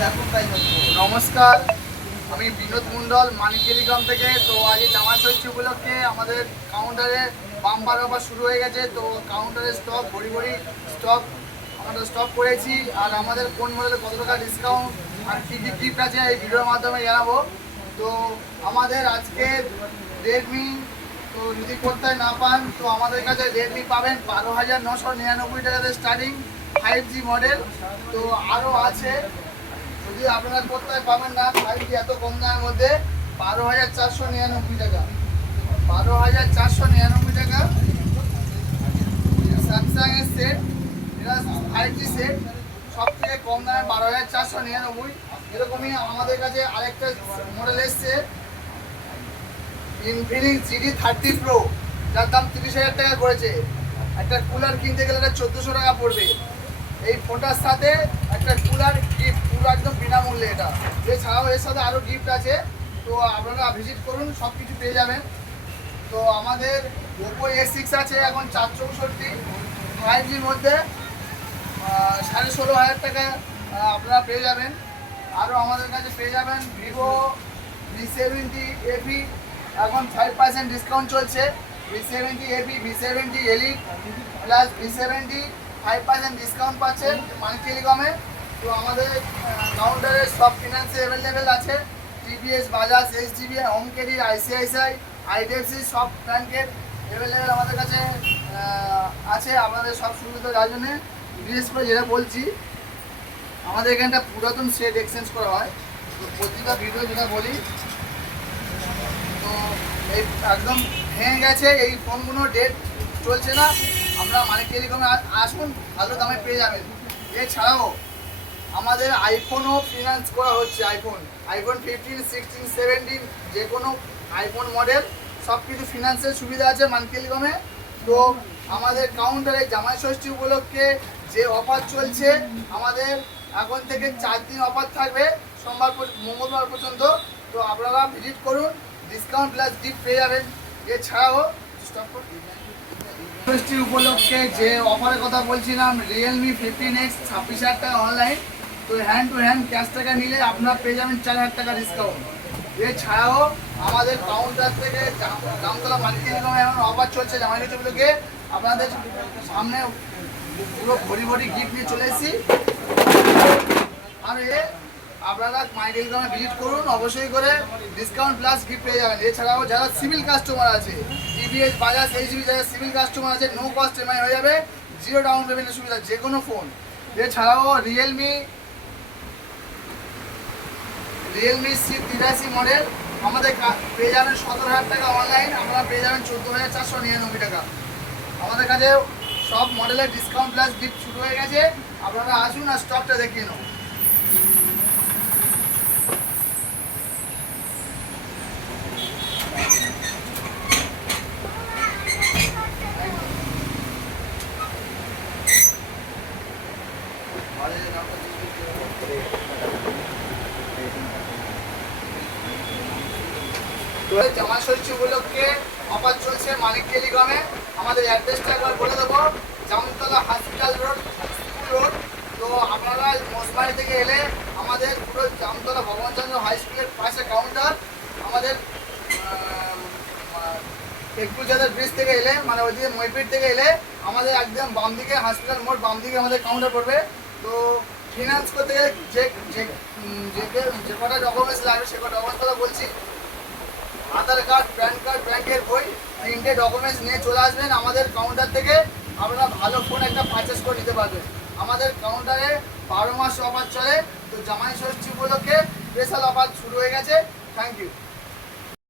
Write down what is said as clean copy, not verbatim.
নমস্কার, আমি বিনোদ মণ্ডল মানিকগিরিগ্রাম থেকে। তো আজ জামা ষষ্ঠী উপলক্ষে আমাদের কাউন্টারে বাম্পার অফার শুরু হয়ে গেছে। তো কাউন্টারে স্টক ভরি স্টক আমরা স্টক করেছি। আর আমাদের কোন মডেলে কত টাকা ডিসকাউন্ট আর কী কী গিফট আছে এই ভিডিওর মাধ্যমে জানাবো। তো আমাদের আজকে রেডমি, তো যদি কোথায় না পান তো আমাদের কাছে রেডমি পাবেন 12,999 টাকাতে স্টার্টিং 5G মডেল। তো আরও আছে, যদি আপনারা কোথায় পাবেন না 5G এত কম দামের মধ্যে 12,499 টাকা, 12,499 টাকা স্যামসাং এর সেট, এটা 5G সেট, সব থেকে কম দামে 12,499। এরকমই আমাদের কাছে আরেকটা মডেল এসছে ইনফিনিক্স GT30 Pro, যার দাম 30,000 টাকা করেছে। একটা কুলার কিনতে গেলে 1400 টাকা পড়বে। এই ফোনটার সাথে একটা কুলার গিফট, পুরো একদম বিনামূল্যে এটা। এছাড়াও এর সাথে আরও গিফট আছে, তো আপনারা ভিজিট করুন, সব কিছু পেয়ে যাবেন। তো আমাদের Oppo A6 আছে এখন 464 5Gর মধ্যে, 16,500 টাকা আপনারা পেয়ে যাবেন। আরও আমাদের কাছে পেয়ে যাবেন Vivo V70 FE, এখন 5% ডিসকাউন্ট চলছে। V70 FE, V70 Elite plus V70 5% discount পাচ্ছেন মানিক টেলিকমে। তো আমাদের কাউন্টারে সব ফিনান্সে অ্যাভেলেবেল আছে, TVS, Bajaj, SGB, home credit, ICICI, IDFC সব ব্যাংকের অ্যাভেলেবেল আমাদের কাছে আছে। আপনাদের সব সুবিধা যার জন্যে বিশেষ করে যেটা বলছি, আমাদের এখানটা পুরাতন সেট এক্সচেঞ্জ করা হয়। তো প্রতিটা ভিডিও যেটা বলি, তো এই একদম ভেঙে গেছে এই ফোনগুলো, ডেট চলছে না, আমরা মানিক টেলিকমে আসুন, ভালো দামে পেয়ে যাবেন। এছাড়াও আমাদের আইফোনও ফিনান্স করা হচ্ছে। আইফোন 15, 16, 17 যে কোনো আইফোন মডেল সব কিছু ফিনান্সের সুবিধা আছে মানিক টেলিকমে। তো আমাদের কাউন্টারে জামাই ষষ্ঠী উপলক্ষে যে অফার চলছে, আমাদের এখন থেকে 4 দিন অফার থাকবে, সোমবার মঙ্গলবার পর্যন্ত। তো আপনারা ভিজিট করুন, ডিসকাউন্ট প্লাস গিফট পেয়ে যাবেন। এছাড়াও ষষ্ঠী উপলক্ষে যে অফারের কথা বলছিলাম, রিয়েলমি 15X 26,000 টাকা অনলাইন, তো হ্যান্ড টু হ্যান্ড ক্যাশ টাকা নিলে আপনারা পেয়ে যাবেন 4,000 টাকা ডিসকাউন্ট। এছাড়াও আমাদের কাউন্টার থেকে জামতলা মানিক টেলিকমে এখন অফার চলছে জামাই ষষ্ঠী উপলক্ষে। আপনাদের সামনে পুরো ভরি গিফট নিয়ে চলে এসেছি। আর আপনারা মানিক টেলিকমে ভিজিট করুন, অবশ্যই করে ডিসকাউন্ট প্লাস গিফট পেয়ে যাবেন। এছাড়াও যারা সিভিল কাস্টমার আছে, টিভিএস, বাজাজ, SGB যারা সিভিল কাস্টমার আছে, নো কস্ট EMI হয়ে যাবে, 0 ডাউন পেমেন্টের সুবিধা যে কোনো ফোন। এছাড়াও রিয়েলমি C83 মডেল আমাদের পেয়ে যাবেন 17,000 টাকা অনলাইন, আপনারা পেয়ে যাবেন 14,499 টাকা। আমাদের কাছে সব মডেলের ডিসকাউন্ট প্লাস গিফট শুরু হয়ে গেছে, আপনারা আসুন আর স্টকটা দেখিয়ে নেন। জামা ষষ্ঠী উপলক্ষে অফার চলছে মানিক টেলিকমে। আমাদের অ্যাড্রেসটা একবার বলে দেবো, Jamtala hospital road, school road. তো আপনারা মোসবাড়ি থেকে এলে আমাদের পুরো জামতলা ভগবানচন্দ্র হাই স্কুলের পাশে কাউন্টার। আমাদের টেকপুরজাদের ব্রিজ থেকে এলে, মানে ওইদিকে মইপিট থেকে এলে আমাদের একদম বাম দিকে হসপিটাল মোড়, বাম দিকে আমাদের কাউন্টার পড়বে। তো ফিনান্স করতে গেলে যে কটা ডকুমেন্টস লাগবে সে কটা ডকুমেন্টস কথা বলছি। আধার কার্ড, প্যান কার্ড, ব্যাংকের বই, 3টে ডকুমেন্টস নিয়ে চলে আসবেন আমাদের কাউন্টার থেকে। আপনারা ভালো ফোন একটা পারচেস করে নিতে পারবেন। আমাদের কাউন্টারে 12 মাস অফার চলে। তো জামাই ষষ্ঠী উপলক্ষে স্পেশাল অফার শুরু হয়ে গেছে। Thank you.